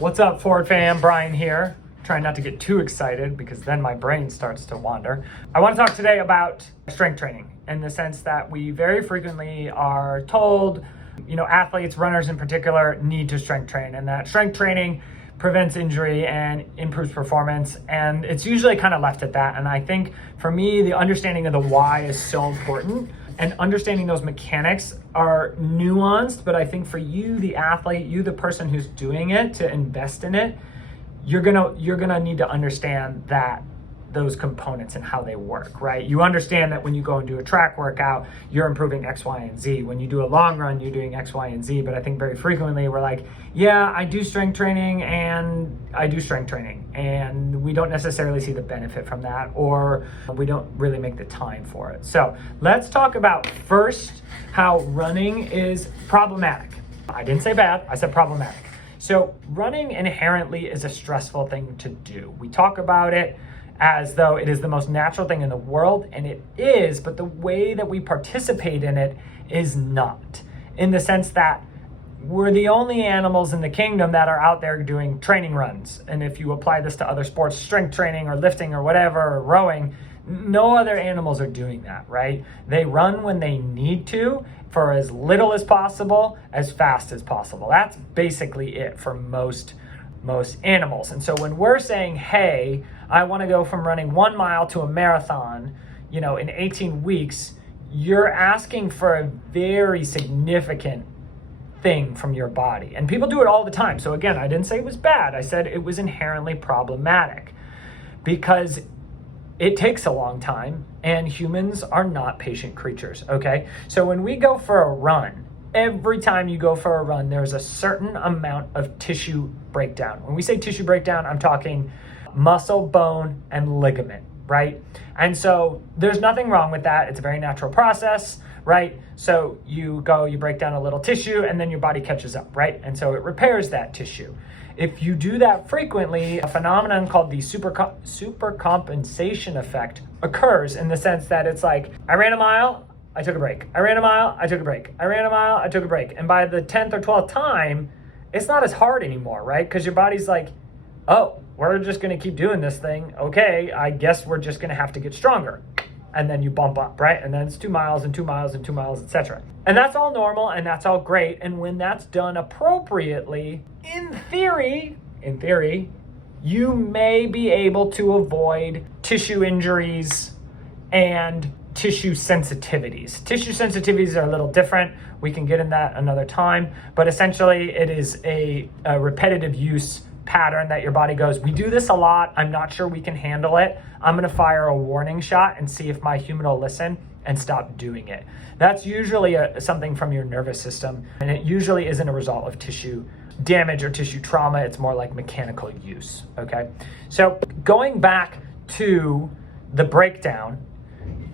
What's up, Ford fam? Bryan here. Trying not to get too excited because then my brain starts to wander. I want to talk today about strength training in the sense that we very frequently are told, athletes, runners in particular, need to strength train, and that strength training prevents injury and improves performance. And it's usually kind of left at that. And I think for me, the understanding of the why is so important. And understanding those mechanics are nuanced, but I think for you, the athlete, you, the person who's doing it, to invest in it, you're gonna need to understand that those components and how they work, right? You understand that when you go and do a track workout, you're improving X, Y, and Z. When you do a long run, you're doing X, Y, and Z. But I think very frequently we're like, yeah, I do strength training and we don't necessarily see the benefit from that, or we don't really make the time for it. So let's talk about first how running is problematic. I didn't say bad, I said problematic. So running inherently is a stressful thing to do. We talk about it as though it is the most natural thing in the world, and it is, but the way that we participate in it is not. In the sense that we're the only animals in the kingdom that are out there doing training runs. And if you apply this to other sports, strength training or lifting or whatever, or rowing, no other animals are doing that, right? They run when they need to for as little as possible, as fast as possible. That's basically it for most animals. And so when we're saying, hey, I want to go from running 1 mile to a marathon, in 18 weeks, you're asking for a very significant thing from your body. And people do it all the time. So again, I didn't say it was bad. I said it was inherently problematic because it takes a long time and humans are not patient creatures, okay? So when we go for a run, every time you go for a run, there's a certain amount of tissue breakdown. When we say tissue breakdown, I'm talking muscle, bone, and ligament, right? And so there's nothing wrong with that. It's a very natural process, right? So you break down a little tissue, and then your body catches up, right? And so it repairs that tissue. If you do that frequently, a phenomenon called the supercompensation effect occurs, in the sense that it's like, I ran a mile, I took a break. I ran a mile, I took a break. I ran a mile, I took a break. And by the 10th or 12th time, it's not as hard anymore, right? Because your body's like, oh, we're just going to keep doing this thing. Okay, I guess we're just going to have to get stronger. And then you bump up, right? And then it's 2 miles and 2 miles and 2 miles, etc. And that's all normal and that's all great. And when that's done appropriately, in theory, you may be able to avoid tissue injuries and tissue sensitivities. Tissue sensitivities are a little different. We can get in that another time. But essentially, it is a repetitive use pattern that your body goes, we do this a lot, I'm not sure we can handle it, I'm going to fire a warning shot and see if my human will listen and stop doing it. That's usually something from your nervous system, and it usually isn't a result of tissue damage or tissue trauma. It's more like mechanical use, okay? So going back to the breakdown,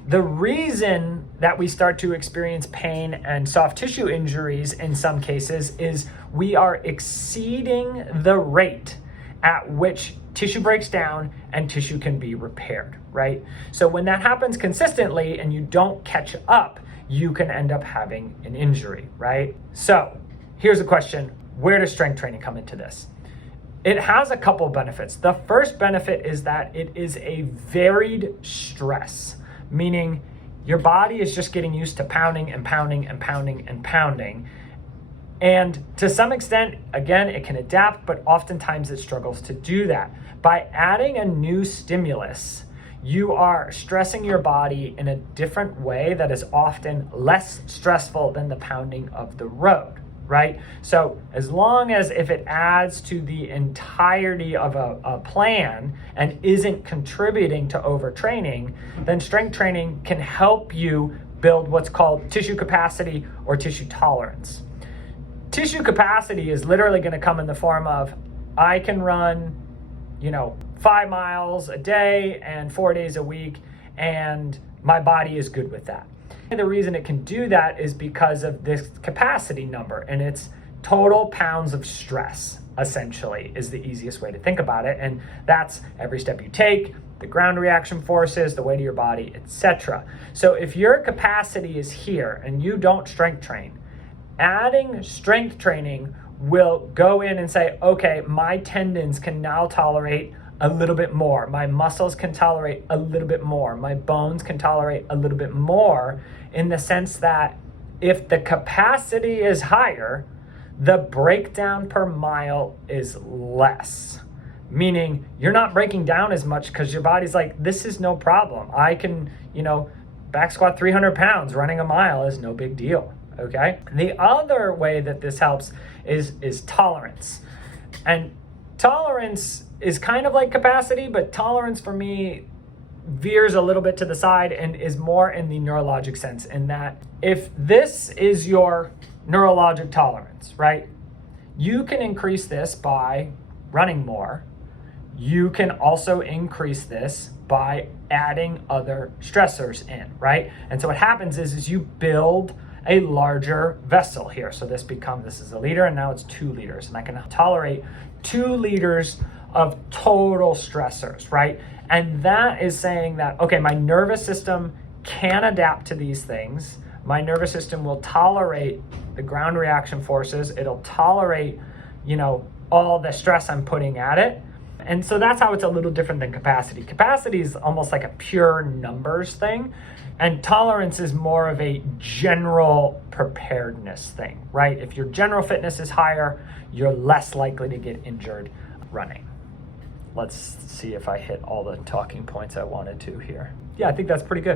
the reason that we start to experience pain and soft tissue injuries in some cases is we are exceeding the rate at which tissue breaks down and tissue can be repaired, right? So when that happens consistently and you don't catch up, you can end up having an injury, right? So here's the question, where does strength training come into this? It has a couple benefits. The first benefit is that it is a varied stress, meaning your body is just getting used to pounding and pounding and pounding and pounding. And to some extent, again, it can adapt, but oftentimes it struggles to do that. By adding a new stimulus, you are stressing your body in a different way that is often less stressful than the pounding of the road, right? So as long as if it adds to the entirety of a plan and isn't contributing to overtraining, then strength training can help you build what's called tissue capacity or tissue tolerance. Tissue capacity is literally going to come in the form of, I can run, 5 miles a day and 4 days a week, and my body is good with that. And the reason it can do that is because of this capacity number, and it's total pounds of stress, essentially, is the easiest way to think about it. And that's every step you take, the ground reaction forces, the weight of your body, etc. So if your capacity is here and you don't strength train, adding strength training will go in and say, okay, my tendons can now tolerate a little bit more. My muscles can tolerate a little bit more. My bones can tolerate a little bit more, in the sense that if the capacity is higher, the breakdown per mile is less. Meaning you're not breaking down as much because your body's like, this is no problem. I can, back squat 300 pounds, running a mile is no big deal. Okay. The other way that this helps is tolerance. And tolerance is kind of like capacity, but tolerance for me veers a little bit to the side and is more in the neurologic sense, in that if this is your neurologic tolerance, right, you can increase this by running more. You can also increase this by adding other stressors in, right? And so what happens is you build a larger vessel here. So this is a liter, and now it's 2 liters, and I can tolerate 2 liters of total stressors, right? And that is saying that, okay, my nervous system can adapt to these things. My nervous system will tolerate the ground reaction forces. It'll tolerate, all the stress I'm putting at it. And so that's how it's a little different than capacity. Capacity is almost like a pure numbers thing. And tolerance is more of a general preparedness thing, right? If your general fitness is higher, you're less likely to get injured running. Let's see if I hit all the talking points I wanted to here. Yeah, I think that's pretty good.